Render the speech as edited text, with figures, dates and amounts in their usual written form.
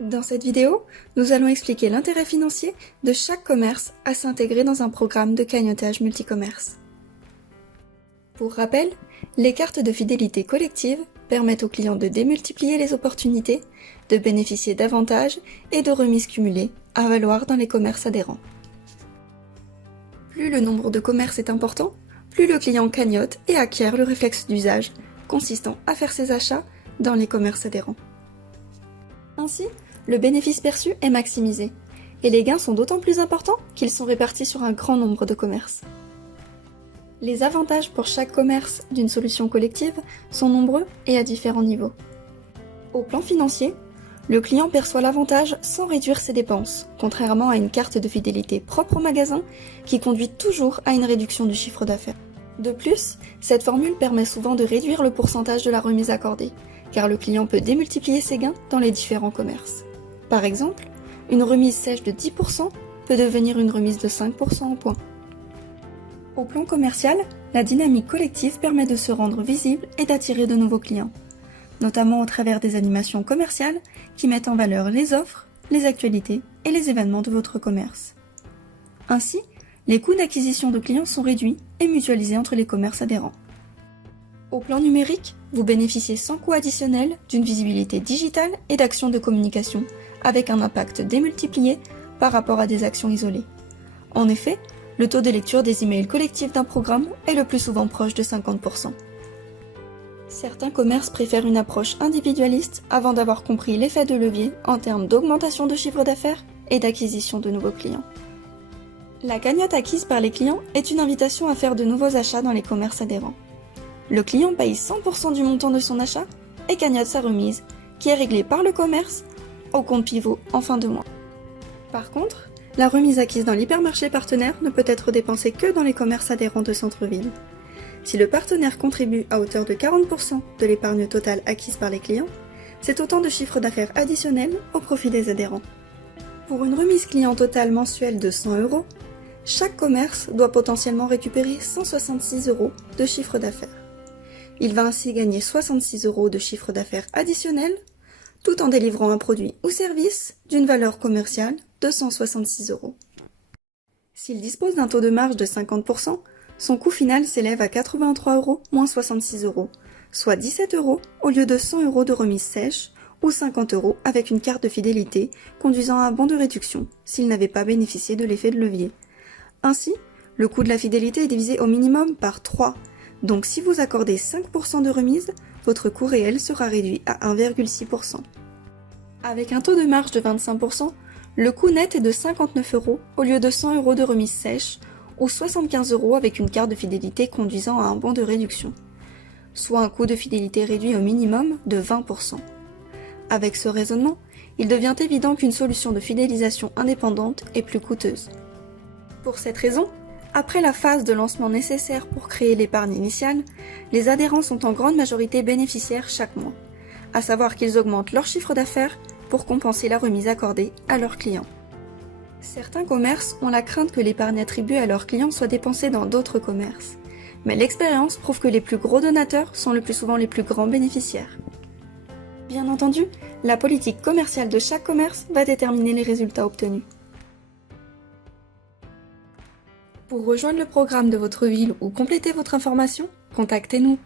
Dans cette vidéo, nous allons expliquer l'intérêt financier de chaque commerce à s'intégrer dans un programme de cagnotage multicommerce. Pour rappel, les cartes de fidélité collective permettent aux clients de démultiplier les opportunités, de bénéficier d'avantages et de remises cumulées à valoir dans les commerces adhérents. Plus le nombre de commerces est important, plus le client cagnotte et acquiert le réflexe d'usage, consistant à faire ses achats dans les commerces adhérents. Ainsi, le bénéfice perçu est maximisé, et les gains sont d'autant plus importants qu'ils sont répartis sur un grand nombre de commerces. Les avantages pour chaque commerce d'une solution collective sont nombreux et à différents niveaux. Au plan financier, le client perçoit l'avantage sans réduire ses dépenses, contrairement à une carte de fidélité propre au magasin qui conduit toujours à une réduction du chiffre d'affaires. De plus, cette formule permet souvent de réduire le pourcentage de la remise accordée, car le client peut démultiplier ses gains dans les différents commerces. Par exemple, une remise sèche de 10% peut devenir une remise de 5% en points. Au plan commercial, la dynamique collective permet de se rendre visible et d'attirer de nouveaux clients, notamment au travers des animations commerciales qui mettent en valeur les offres, les actualités et les événements de votre commerce. Ainsi, les coûts d'acquisition de clients sont réduits et mutualisés entre les commerces adhérents. Au plan numérique, vous bénéficiez sans coût additionnel d'une visibilité digitale et d'actions de communication, avec un impact démultiplié par rapport à des actions isolées. En effet, le taux de lecture des emails collectifs d'un programme est le plus souvent proche de 50%. Certains commerces préfèrent une approche individualiste avant d'avoir compris l'effet de levier en termes d'augmentation de chiffre d'affaires et d'acquisition de nouveaux clients. La cagnotte acquise par les clients est une invitation à faire de nouveaux achats dans les commerces adhérents. Le client paye 100% du montant de son achat et cagnotte sa remise, qui est réglée par le commerce au compte pivot en fin de mois. Par contre, la remise acquise dans l'hypermarché partenaire ne peut être dépensée que dans les commerces adhérents de centre-ville. Si le partenaire contribue à hauteur de 40% de l'épargne totale acquise par les clients, c'est autant de chiffre d'affaires additionnel au profit des adhérents. Pour une remise client totale mensuelle de 100 €, chaque commerce doit potentiellement récupérer 166 € de chiffre d'affaires. Il va ainsi gagner 66 € de chiffre d'affaires additionnel, tout en délivrant un produit ou service d'une valeur commerciale de 166 €. S'il dispose d'un taux de marge de 50%, son coût final s'élève à 83 € moins 66 €, soit 17 € au lieu de 100 € de remise sèche ou 50 € avec une carte de fidélité conduisant à un bon de réduction s'il n'avait pas bénéficié de l'effet de levier. Ainsi, le coût de la fidélité est divisé au minimum par 3, donc si vous accordez 5% de remise, votre coût réel sera réduit à 1,6%. Avec un taux de marge de 25%, le coût net est de 59 € au lieu de 100 € de remise sèche ou 75 € avec une carte de fidélité conduisant à un bon de réduction, soit un coût de fidélité réduit au minimum de 20%. Avec ce raisonnement, il devient évident qu'une solution de fidélisation indépendante est plus coûteuse. Pour cette raison, après la phase de lancement nécessaire pour créer l'épargne initiale, les adhérents sont en grande majorité bénéficiaires chaque mois, à savoir qu'ils augmentent leur chiffre d'affaires pour compenser la remise accordée à leurs clients. Certains commerces ont la crainte que l'épargne attribuée à leurs clients soit dépensée dans d'autres commerces, mais l'expérience prouve que les plus gros donateurs sont le plus souvent les plus grands bénéficiaires. Bien entendu, la politique commerciale de chaque commerce va déterminer les résultats obtenus. Pour rejoindre le programme de votre ville ou compléter votre information, contactez-nous.